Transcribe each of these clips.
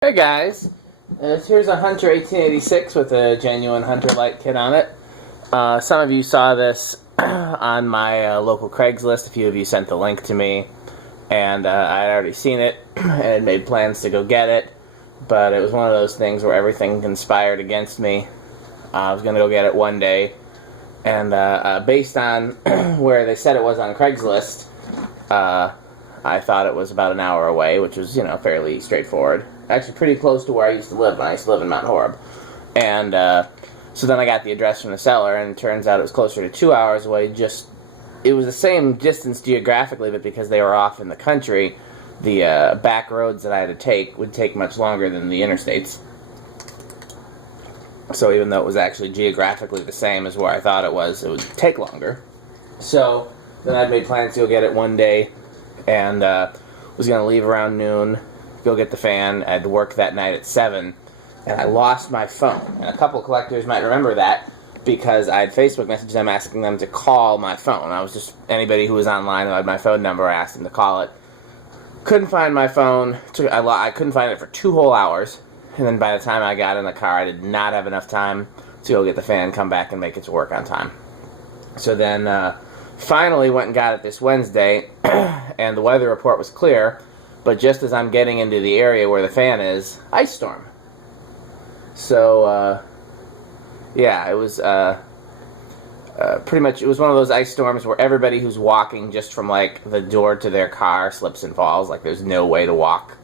Hey guys, here's a Hunter 1886 with a genuine Hunter light kit on it. Some of you saw this on my local Craigslist. A few of you sent the link to me, and I had already seen it and had made plans to go get it, but it was one of those things where everything conspired against me. I was going to go get it one day, and based on where they said it was on Craigslist, I thought it was about an hour away, which was, fairly straightforward. Actually pretty close to where I used to live when I used to live in Mount Horeb. And so then I got the address from the seller, and it turns out it was closer to 2 hours away. It was the same distance geographically, but because they were off in the country, the back roads that I had to take would take much longer than the interstates. So even though it was actually geographically the same as where I thought it would take longer. So then I made plans to go get it one day, and was going to leave around noon, go get the fan. I had to work that night at 7, and I lost my phone. And a couple collectors might remember that because I had Facebook messaged them asking them to call my phone. Anybody who was online who had my phone number, I asked them to call it. Couldn't find my phone. I couldn't find it for 2 whole hours. And then by the time I got in the car, I did not have enough time to go get the fan, come back, and make it to work on time. So then finally went and got it this Wednesday, and the weather report was clear. But just as I'm getting into the area where the fan is, ice storm. So, yeah, it was pretty much, it was one of those ice storms where everybody who's walking just from, the door to their car slips and falls. There's no way to walk,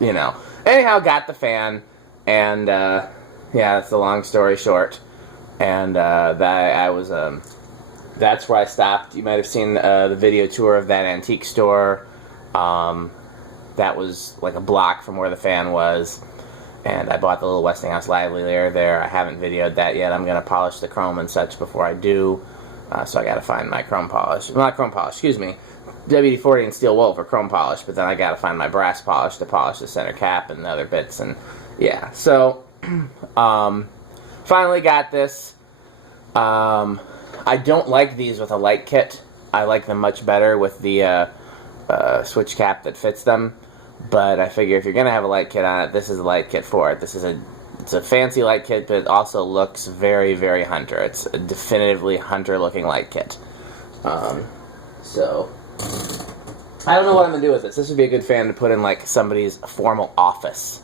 Anyhow, got the fan, and, yeah, that's the long story short. And that's where I stopped. You might have seen the video tour of that antique store. That was like a block from where the fan was, and I bought the little Westinghouse Lively layer there. I haven't videoed that yet. I'm going to polish the chrome and such before I do, so I got to find my chrome polish. Well, not chrome polish, excuse me. WD-40 and steel wool for chrome polish, but then I got to find my brass polish to polish the center cap and the other bits, and yeah. So, finally got this. I don't like these with a light kit. I like them much better with the switch cap that fits them. But I figure if you're going to have a light kit on it, this is a light kit for it. It's a fancy light kit, but it also looks very, very Hunter. It's a definitively Hunter-looking light kit. So, I don't know what I'm going to do with this. This would be a good fan to put in, somebody's formal office,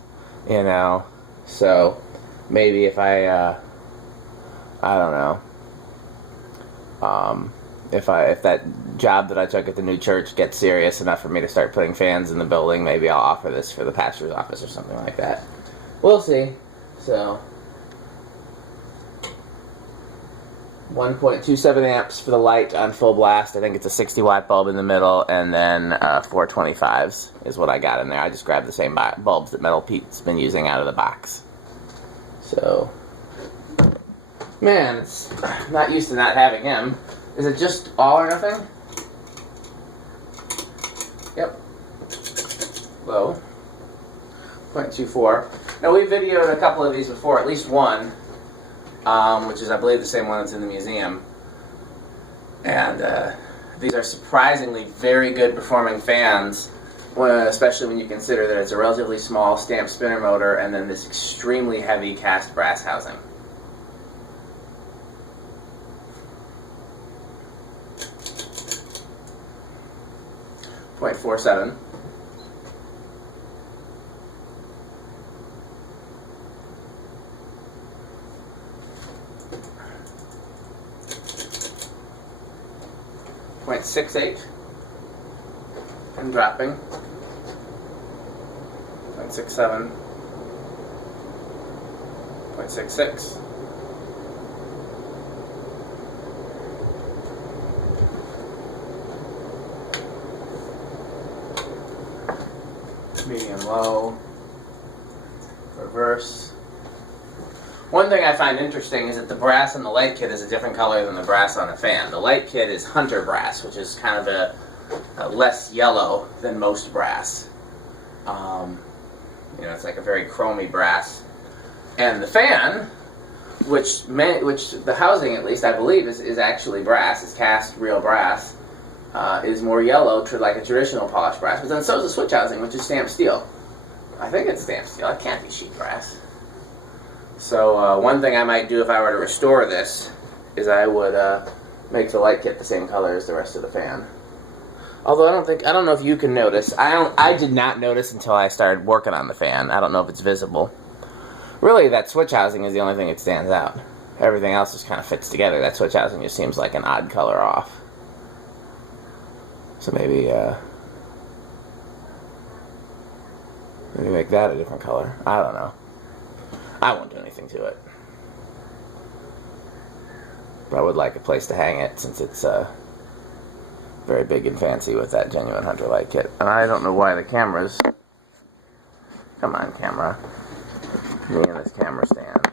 So, maybe if I don't know. If that job that I took at the new church gets serious enough for me to start putting fans in the building, maybe I'll offer this for the pastor's office or something like that. We'll see. So, 1.27 amps for the light on full blast. I think it's a 60 watt bulb in the middle, and then 425s is what I got in there. I just grabbed the same bulbs that Metal Pete's been using out of the box. So, man, I'm not used to not having him. Is it just all or nothing? Yep. Low. 0.24. Now, we videoed a couple of these before, at least one, which is, I believe, the same one that's in the museum. And these are surprisingly very good performing fans, especially when you consider that it's a relatively small stamped spinner motor and then this extremely heavy cast brass housing. 0.47. .68 and dropping. 0.67. 0.66. Medium low, reverse. One thing I find interesting is that the brass on the light kit is a different color than the brass on the fan. The light kit is Hunter brass, which is kind of a less yellow than most brass. It's like a very chromy brass. And the fan, which the housing, at least I believe, is actually brass, is cast real brass, is more yellow, like a traditional polished brass. But then so is the switch housing, which is stamped steel. I think it's stamped steel. It can't be sheet brass. So one thing I might do if I were to restore this is I would make the light kit the same color as the rest of the fan. Although I don't know if you can notice. I did not notice until I started working on the fan. I don't know if it's visible. Really, that switch housing is the only thing that stands out. Everything else just kind of fits together. That switch housing just seems like an odd color off. So maybe make that a different color. I don't know. I won't do anything to it. But I would like a place to hang it since it's very big and fancy with that genuine Hunter light kit. And I don't know why the camera's... Come on, camera. Me and this camera stand.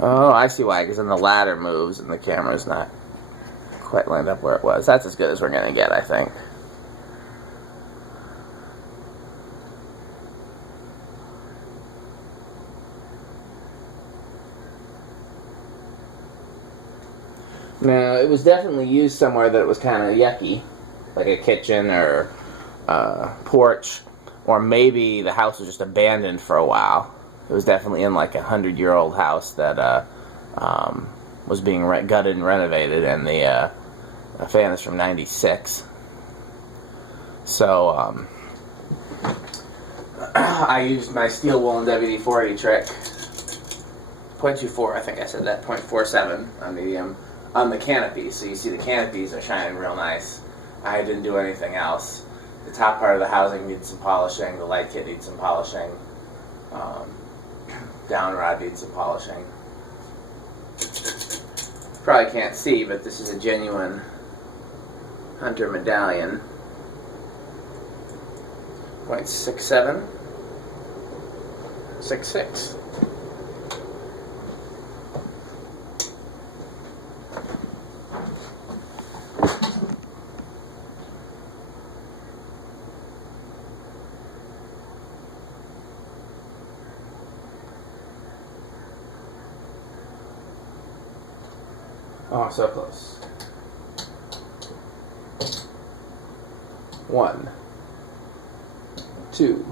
Oh, I see why, because then the ladder moves and the camera's not quite lined up where it was. That's as good as we're going to get, I think. Now, it was definitely used somewhere that was kind of yucky, like a kitchen or porch, or maybe the house was just abandoned for a while. It was definitely in like a 100-year-old house that was being gutted and renovated, and the fan is from '96. So I used my steel wool and WD-40 trick. 0.24, I think I said that. 0.47 on the canopies. So you see the canopies are shining real nice. I didn't do anything else. The top part of the housing needs some polishing. The light kit needs some polishing. Down rod needs some polishing. Probably can't see, but this is a genuine Hunter medallion. 0.67. 66. Oh, so close. 1, 2.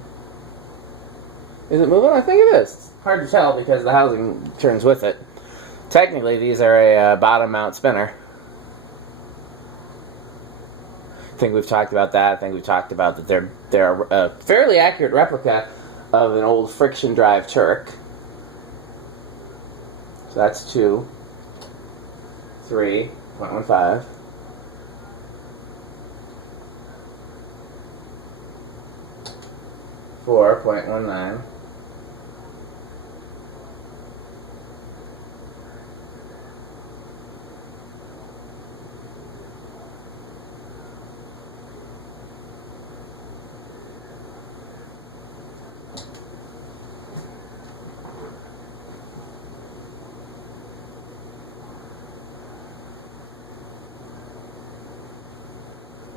Is it moving? I think it is. It's hard to tell because the housing turns with it. Technically, these are a bottom mount spinner. I think we've talked about that. I think we've talked about that they're a fairly accurate replica of an old friction drive Tuerk. So that's 2. 3.15. 4.19.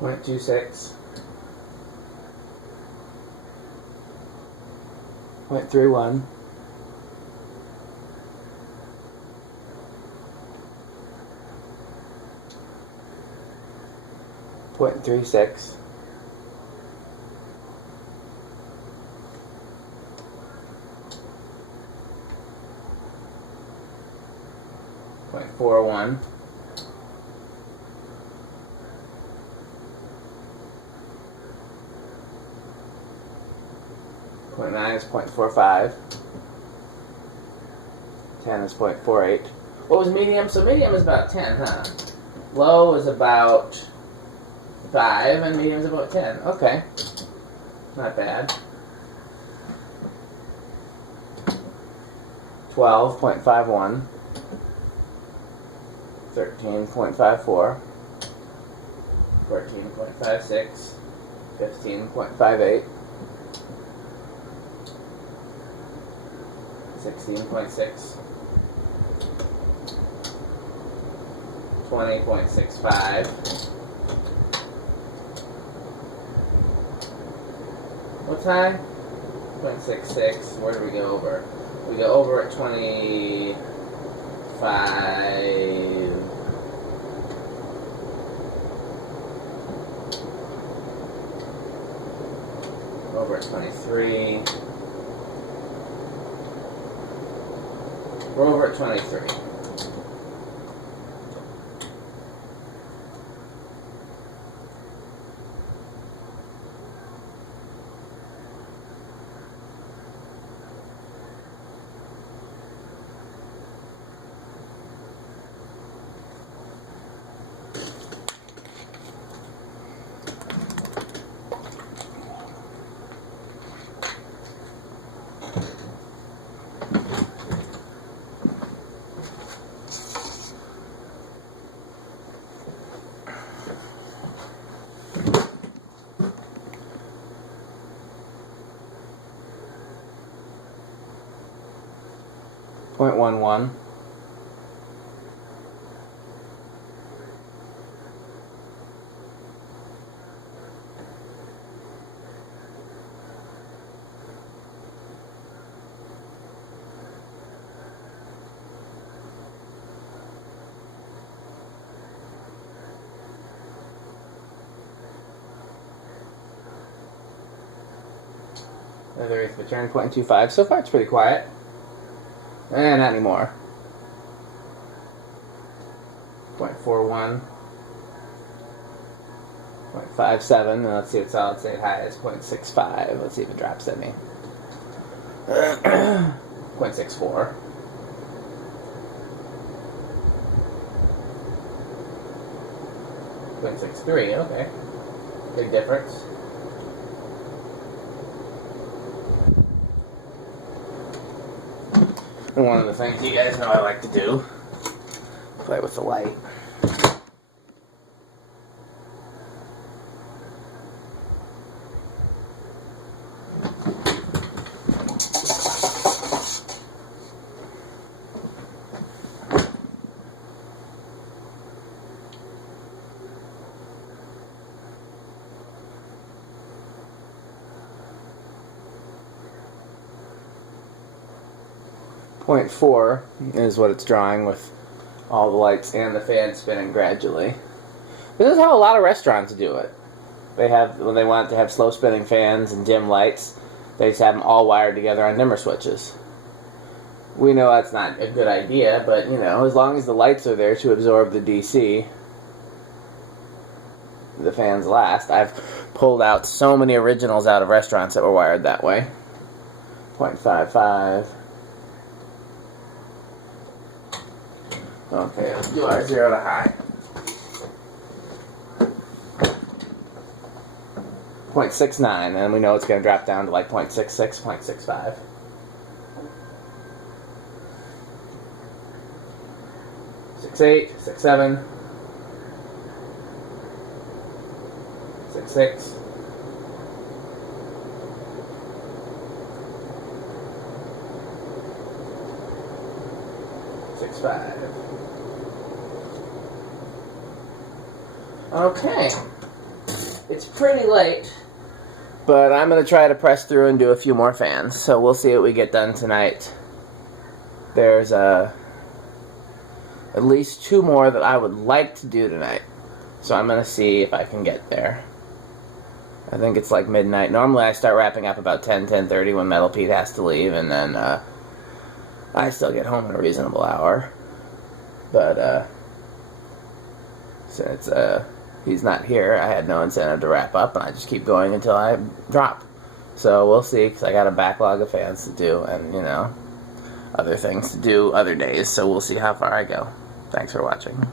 0.26. 0.31. 0.36. 0.41. 0.9 is 0.45. 10 is 0.48. What was medium? So medium is about 10, huh? Low is about 5, and medium is about 10. Okay. Not bad. 12.51. 13.54. 14.56. 15.58. 16.6. 20.65. What's high? 0.66. Where do we go over? We go over at 25. over at 23. We're over at 23. Point 11. Another eighth of a turn, 0.25. So far it's pretty quiet. Not anymore. 0.41. 0.57. And let's see what solid state high is. 0.65. Let's see if it drops any. 0.64. 0.63. Okay. Big difference. And one of the things you guys know I like to do, play with the light. Point 4 is what it's drawing with all the lights and the fan spinning gradually. This is how a lot of restaurants do it. They have, when they want to have slow spinning fans and dim lights, they just have them all wired together on dimmer switches. We know that's not a good idea, but you know, as long as the lights are there to absorb the DC, the fans last. I've pulled out so many originals out of restaurants that were wired that way. 0.55. Okay, let's do our 0 to high. 0.69, and we know it's going to drop down to like 0.66, 0.65. Six, 8, 6, 7, 6, 6. Okay, it's pretty late, but I'm going to try to press through and do a few more fans, so we'll see what we get done tonight. There's at least 2 more that I would like to do tonight, so I'm going to see if I can get there. I think it's like midnight. Normally I start wrapping up about 10:30 when Metal Pete has to leave, and then I still get home at a reasonable hour. But since he's not here, I had no incentive to wrap up, and I just keep going until I drop. So we'll see, because I got a backlog of fans to do, and, you know, other things to do other days, so we'll see how far I go. Thanks for watching.